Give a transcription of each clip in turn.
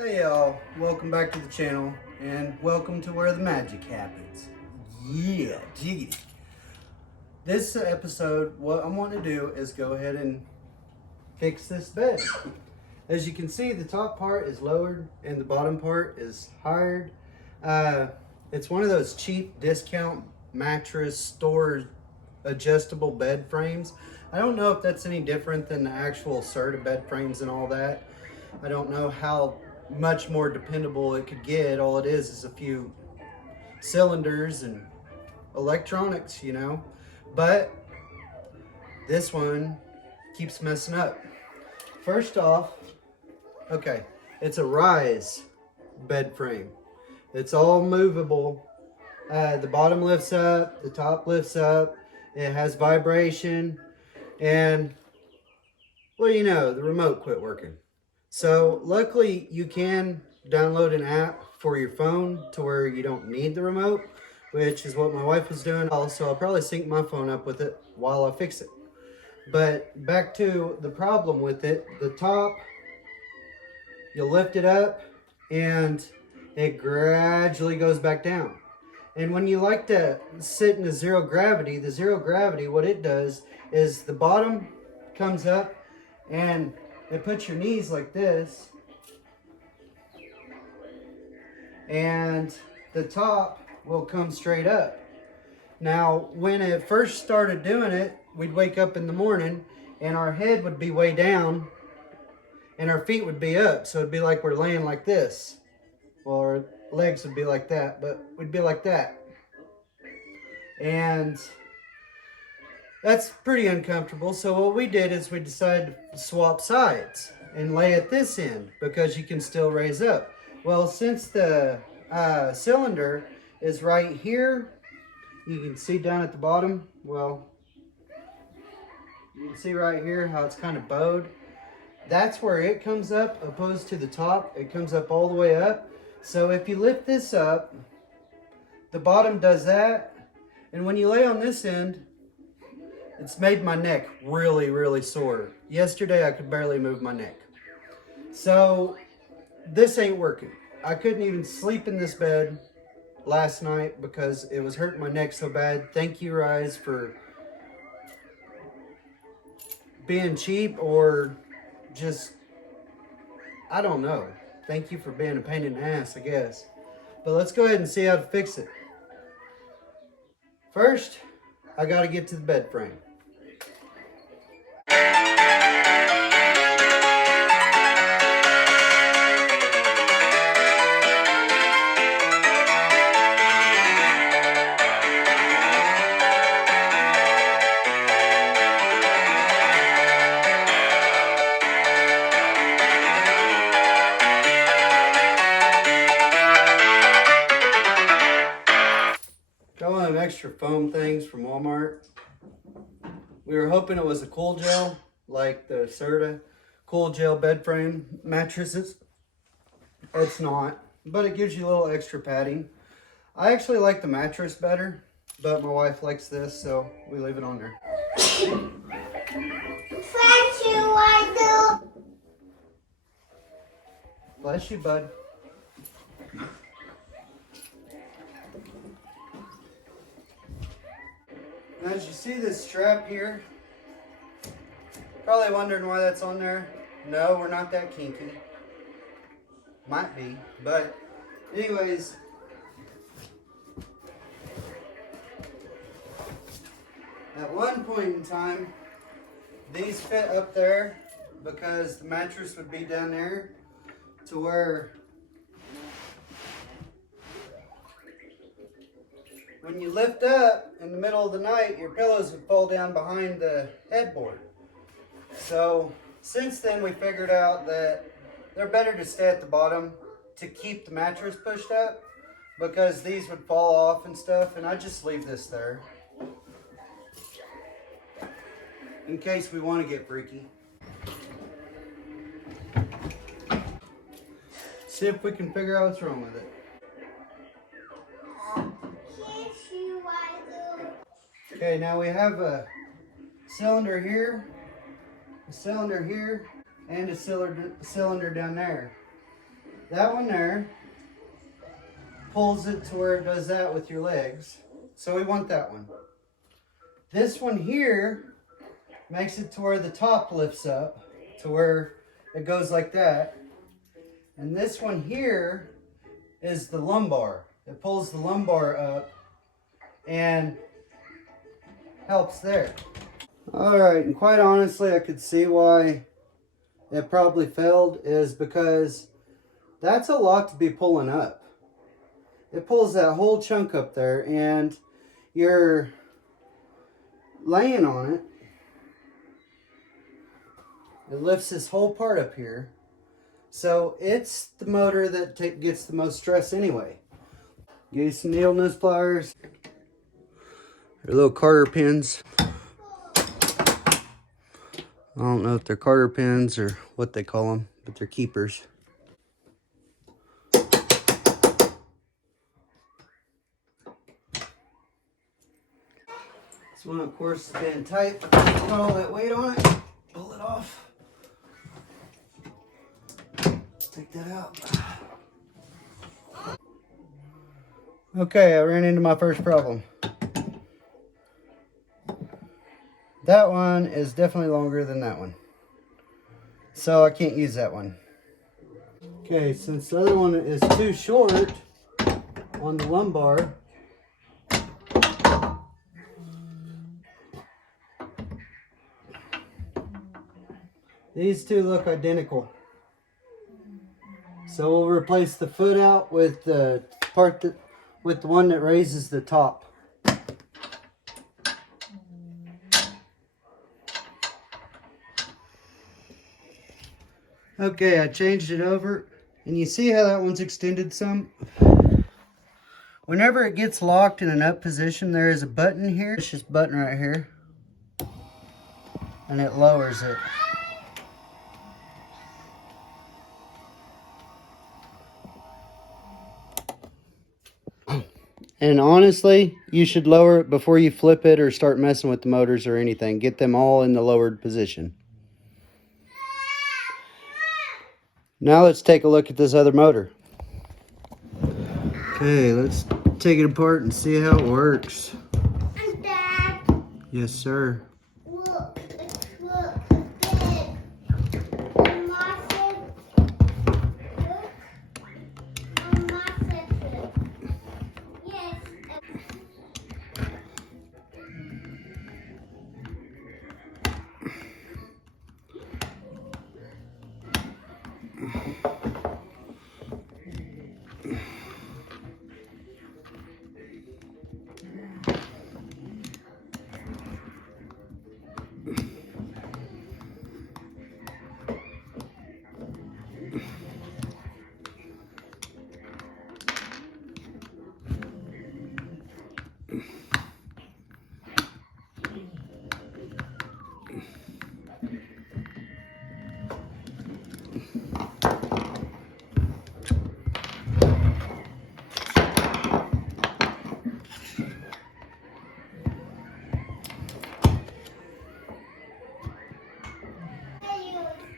Hey y'all, welcome back to the channel and welcome to where the magic happens. Yeah, jiggity. This episode, what I'm wanting to do is go ahead and fix this bed. As you can see, the top part is lowered and the bottom part is higher. It's one of those cheap discount mattress store adjustable bed frames. I don't know if that's any different than the actual Serta bed frames and all that. I don't know how much more dependable it could get. All it is a few cylinders and electronics, you know. But this one keeps messing up. First off, okay, it's a RIZE bed frame. It's all movable. The bottom lifts up, the top lifts up. It has vibration, and well, you know, the remote quit working. So luckily you can download an app for your phone to where you don't need the remote, which is what my wife was doing. Also, I'll probably sync my phone up with it while I fix it. But back to the problem with it, the top, you'll lift it up and it gradually goes back down. And when you like to sit in the zero gravity, what it does is the bottom comes up and it puts your knees like this, and the top will come straight up. Now, when it first started doing it, we'd wake up in the morning and our head would be way down and our feet would be up. So it'd be like we're laying like this. Well, our legs would be like that, but we'd be like that. And that's pretty uncomfortable. So what we did is we decided to swap sides and lay at this end because you can still raise up. Well, since the cylinder is right here, you can see down at the bottom, well, you can see right here how it's kind of bowed. That's where it comes up opposed to the top. It comes up all the way up. So if you lift this up, the bottom does that. And when you lay on this end, it's made my neck really, really sore. Yesterday, I could barely move my neck. So, this ain't working. I couldn't even sleep in this bed last night because it was hurting my neck so bad. Thank you, RIZE, for being cheap or just, I don't know. Thank you for being a pain in the ass, I guess. But let's go ahead and see how to fix it. First, I got to get to the bed frame. Got one of them extra foam things from Walmart. We were hoping it was a cool gel, like the Serta cool gel bed frame mattresses. It's not, but it gives you a little extra padding. I actually like the mattress better, but my wife likes this, so we leave it on there. Bless you, bud. Now, as you see this strap here, probably wondering why that's on there. No, we're not that kinky. Might be, but anyways, at one point in time, these fit up there because the mattress would be down there to where when you lift up in the middle of the night, your pillows would fall down behind the headboard. So since then, we figured out that they're better to stay at the bottom to keep the mattress pushed up because these would fall off and stuff, and I just leave this there in case we want to get freaky. See if we can figure out what's wrong with it. Okay, now we have a cylinder here, and a cylinder down there. That one there pulls it to where it does that with your legs. So we want that one. This one here makes it to where the top lifts up to where it goes like that. And this one here is the lumbar. It pulls the lumbar up and helps there. All right, and quite honestly, I could see why it probably failed is because that's a lot to be pulling up. It pulls that whole chunk up there, and you're laying on it. It lifts this whole part up here. So it's the motor that gets the most stress anyway. Get you some needle nose pliers. They're little Carter pins. I don't know if they're Carter pins or what they call them, but they're keepers. This one, of course, is been tight. Put all that weight on it. Pull it off. Take that out. Okay, I ran into my first problem. That one is definitely longer than that one. So I can't use that one. Okay, since the other one is too short on the lumbar, these two look identical. So we'll replace the foot out with the part that, with the one that raises the top. Okay, I changed it over, and you see how that one's extended some? Whenever it gets locked in an up position, there is a button here. It's this button right here, and it lowers it. And honestly, you should lower it before you flip it or start messing with the motors or anything. Get them all in the lowered position. Now let's take a look at this other motor. Okay, let's take it apart and see how it works. Dad. Yes, sir. Look, it's big.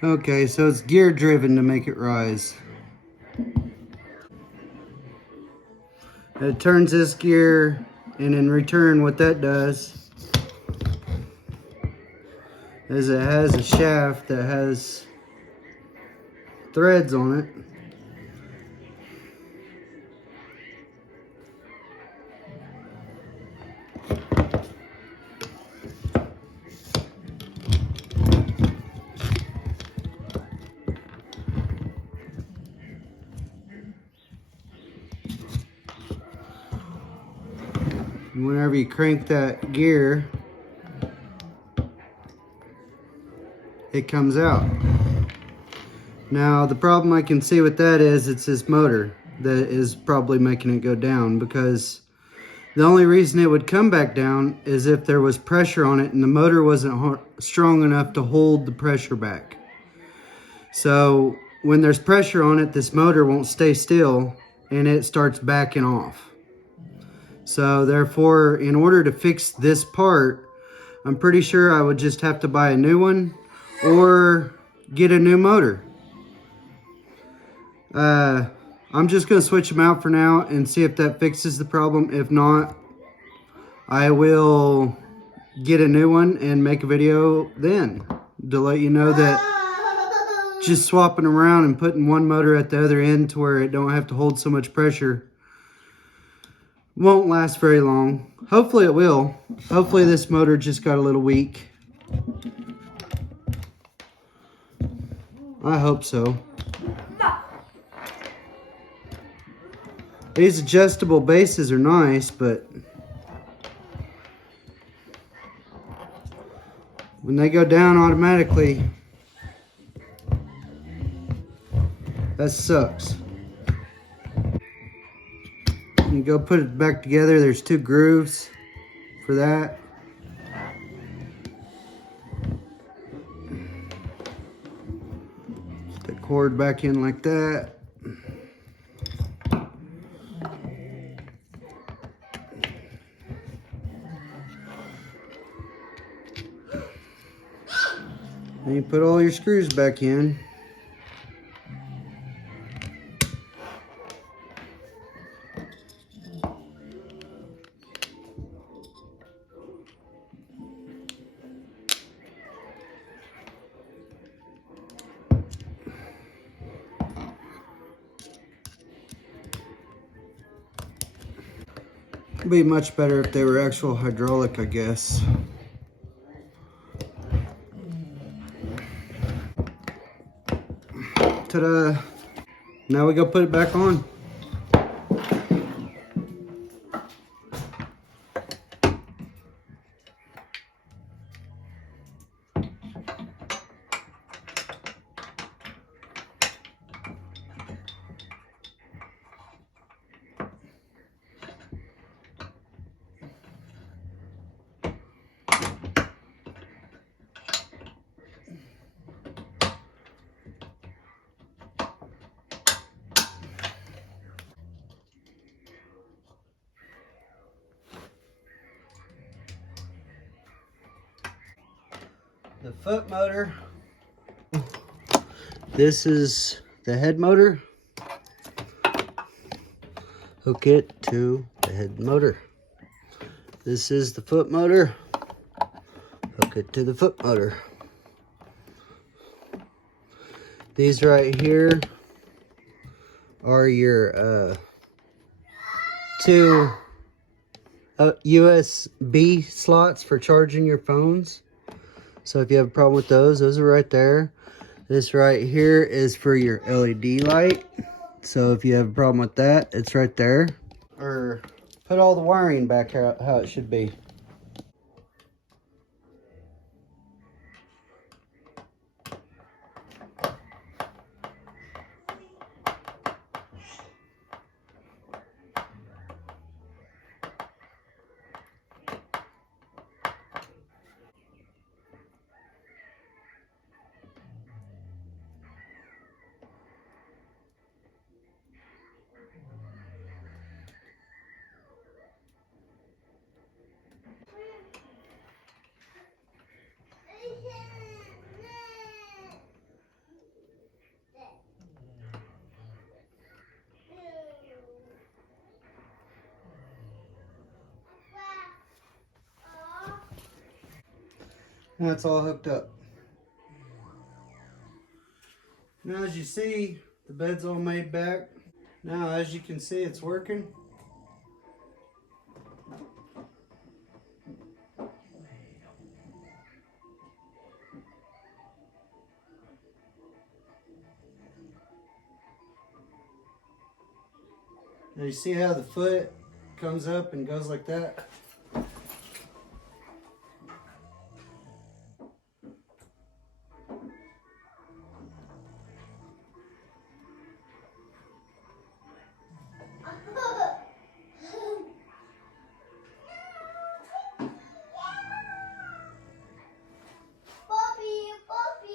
Okay, so it's gear driven to make it rise. It turns this gear, and in return what that does is it has a shaft that has threads on it. And whenever you crank that gear, it comes out. Now the problem I can see with that is it's this motor that is probably making it go down, because the only reason it would come back down is if there was pressure on it and the motor wasn't strong enough to hold the pressure back. So when there's pressure on it, this motor won't stay still and it starts backing off. So therefore, in order to fix this part, I'm pretty sure I would just have to buy a new one or get a new motor. I'm just going to switch them out for now and see if that fixes the problem. If not, I will get a new one and make a video then to let you know that just swapping around and putting one motor at the other end to where it don't have to hold so much pressure won't last very long. Hopefully it will. Hopefully this motor just got a little weak. I hope so. These adjustable bases are nice, but when they go down automatically, that sucks. You go put it back together, there's 2 grooves for that. Put the cord back in like that. And you put all your screws back in. It'd be much better if they were actual hydraulic, I guess. Ta-da! Now we go put it back on. The foot motor. This is the head motor. Hook it to the head motor. This is the foot motor. Hook it to the foot motor. These right here are your 2 USB slots for charging your phones. So if you have a problem with those are right there. This right here is for your LED light. So if you have a problem with that, it's right there. Or put all the wiring back how it should be. Now it's all hooked up. Now as you see, the bed's all made back. Now as you can see, it's working. Now you see how the foot comes up and goes like that?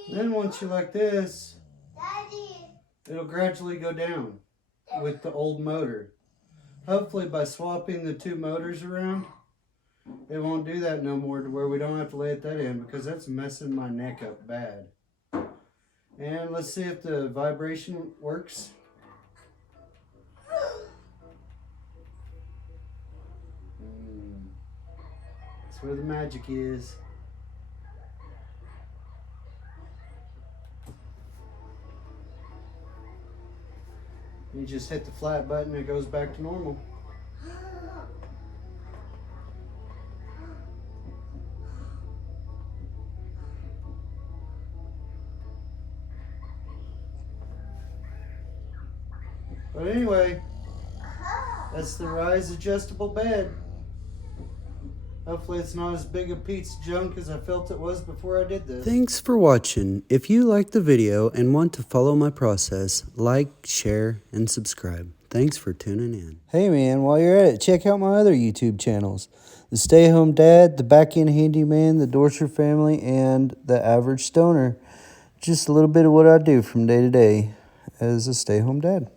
Then once you like this, Daddy, it'll gradually go down with the old motor. Hopefully by swapping the 2 motors around, it won't do that no more to where we don't have to lay at that end, because that's messing my neck up bad. And let's see if the vibration works. where the magic is. You just hit the flat button, it goes back to normal. But anyway, that's the RIZE adjustable bed. Hopefully it's not as big a piece of junk as I felt it was before I did this. Thanks for watching. If you liked the video and want to follow my process, like, share, and subscribe. Thanks for tuning in. Hey man, while you're at it, check out my other YouTube channels. The Stay Home Dad, the Backend Handyman, the Dorcher Family, and the Average Stoner. Just a little bit of what I do from day to day as a stay-home dad.